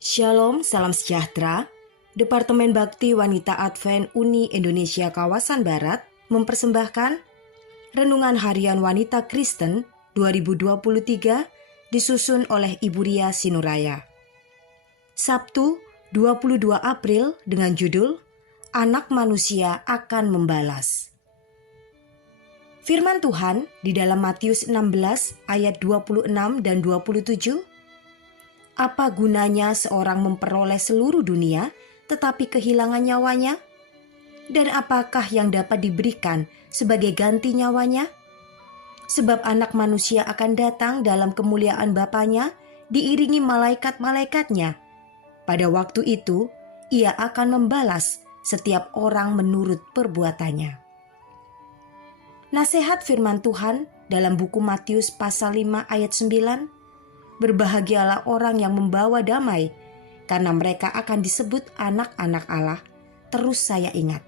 Shalom, salam sejahtera. Departemen Bakti Wanita Advent Uni Indonesia Kawasan Barat mempersembahkan Renungan Harian Wanita Kristen 2023 disusun oleh Ibu Ria Sinuraya. Sabtu 22 April dengan judul Anak Manusia akan membalas. Firman Tuhan di dalam Matius 16 ayat 26 dan 27. Apa gunanya seorang memperoleh seluruh dunia tetapi kehilangan nyawanya? Dan apakah yang dapat diberikan sebagai ganti nyawanya? Sebab Anak Manusia akan datang dalam kemuliaan Bapanya diiringi malaikat-malaikatnya. Pada waktu itu, Ia akan membalas setiap orang menurut perbuatannya. Nasihat firman Tuhan dalam buku Matius pasal 5 ayat 9. Berbahagialah orang yang membawa damai, karena mereka akan disebut anak-anak Allah. Terus saya ingat.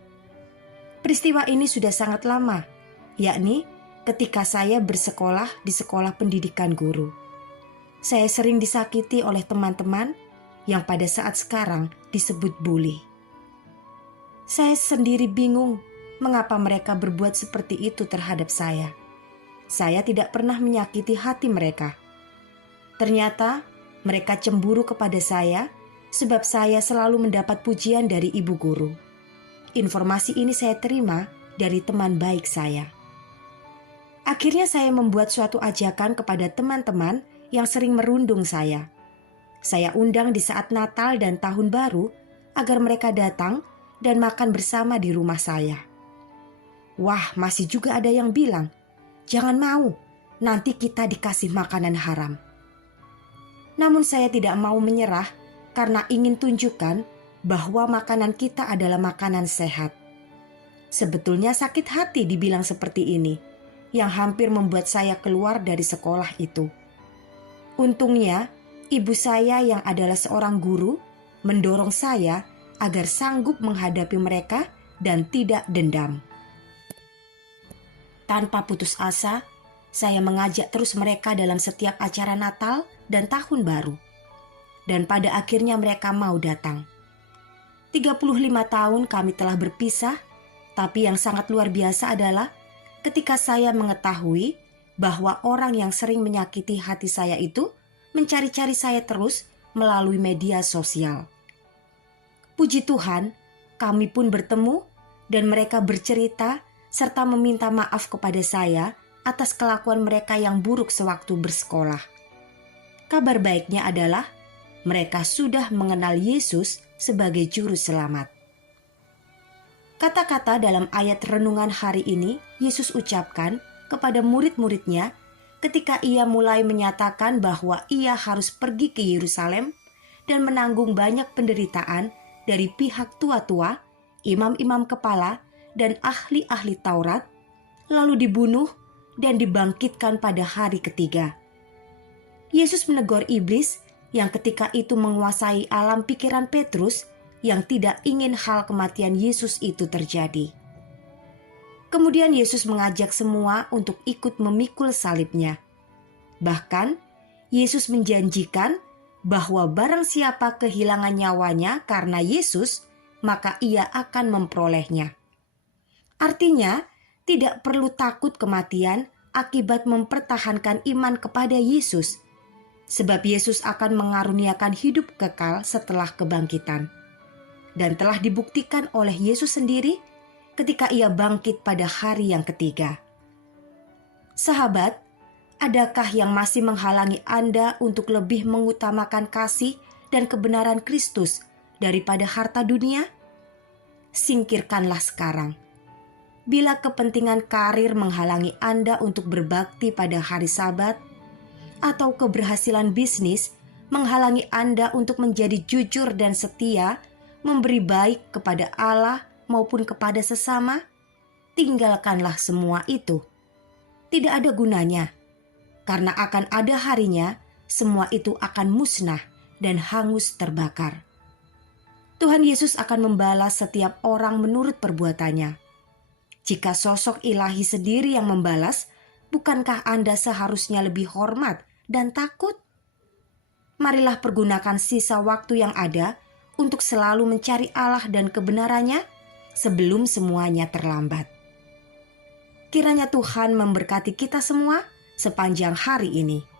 Peristiwa ini sudah sangat lama, yakni ketika saya bersekolah di sekolah pendidikan guru. Saya sering disakiti oleh teman-teman yang pada saat sekarang disebut bully. Saya sendiri bingung mengapa mereka berbuat seperti itu terhadap saya. Saya tidak pernah menyakiti hati mereka. Ternyata mereka cemburu kepada saya sebab saya selalu mendapat pujian dari ibu guru. Informasi ini saya terima dari teman baik saya. Akhirnya saya membuat suatu ajakan kepada teman-teman yang sering merundung saya. Saya undang di saat Natal dan Tahun Baru agar mereka datang dan makan bersama di rumah saya. Wah, masih juga ada yang bilang, "Jangan mau, nanti kita dikasih makanan haram." Namun saya tidak mau menyerah karena ingin tunjukkan bahwa makanan kita adalah makanan sehat. Sebetulnya sakit hati dibilang seperti ini, yang hampir membuat saya keluar dari sekolah itu. Untungnya, ibu saya yang adalah seorang guru mendorong saya agar sanggup menghadapi mereka dan tidak dendam. Tanpa putus asa, saya mengajak terus mereka dalam setiap acara Natal dan Tahun Baru. Dan pada akhirnya mereka mau datang. 35 tahun kami telah berpisah, tapi yang sangat luar biasa adalah ketika saya mengetahui bahwa orang yang sering menyakiti hati saya itu mencari-cari saya terus melalui media sosial. Puji Tuhan, kami pun bertemu dan mereka bercerita serta meminta maaf kepada saya atas kelakuan mereka yang buruk sewaktu bersekolah. Kabar baiknya adalah mereka sudah mengenal Yesus sebagai juru selamat. Kata-kata dalam ayat renungan hari ini Yesus ucapkan kepada murid-muridnya ketika Ia mulai menyatakan bahwa Ia harus pergi ke Yerusalem dan menanggung banyak penderitaan dari pihak tua-tua, imam-imam kepala, dan ahli-ahli Taurat, lalu dibunuh dan dibangkitkan pada hari ketiga. Yesus menegur iblis yang ketika itu menguasai alam pikiran Petrus yang tidak ingin hal kematian Yesus itu terjadi. Kemudian Yesus mengajak semua untuk ikut memikul salibnya. Bahkan, Yesus menjanjikan bahwa barang siapa kehilangan nyawanya karena Yesus, maka ia akan memperolehnya. Artinya, tidak perlu takut kematian akibat mempertahankan iman kepada Yesus, sebab Yesus akan mengaruniakan hidup kekal setelah kebangkitan. Dan telah dibuktikan oleh Yesus sendiri ketika Ia bangkit pada hari yang ketiga. Sahabat, adakah yang masih menghalangi Anda untuk lebih mengutamakan kasih dan kebenaran Kristus daripada harta dunia? Singkirkanlah sekarang. Bila kepentingan karir menghalangi Anda untuk berbakti pada hari Sabat, atau keberhasilan bisnis menghalangi Anda untuk menjadi jujur dan setia, memberi baik kepada Allah maupun kepada sesama, tinggalkanlah semua itu. Tidak ada gunanya, karena akan ada harinya semua itu akan musnah dan hangus terbakar. Tuhan Yesus akan membalas setiap orang menurut perbuatannya. Jika sosok ilahi sendiri yang membalas, bukankah Anda seharusnya lebih hormat dan takut? marilah pergunakan sisa waktu yang ada untuk selalu mencari Allah dan kebenarannya sebelum semuanya terlambat. Kiranya Tuhan memberkati kita semua sepanjang hari ini.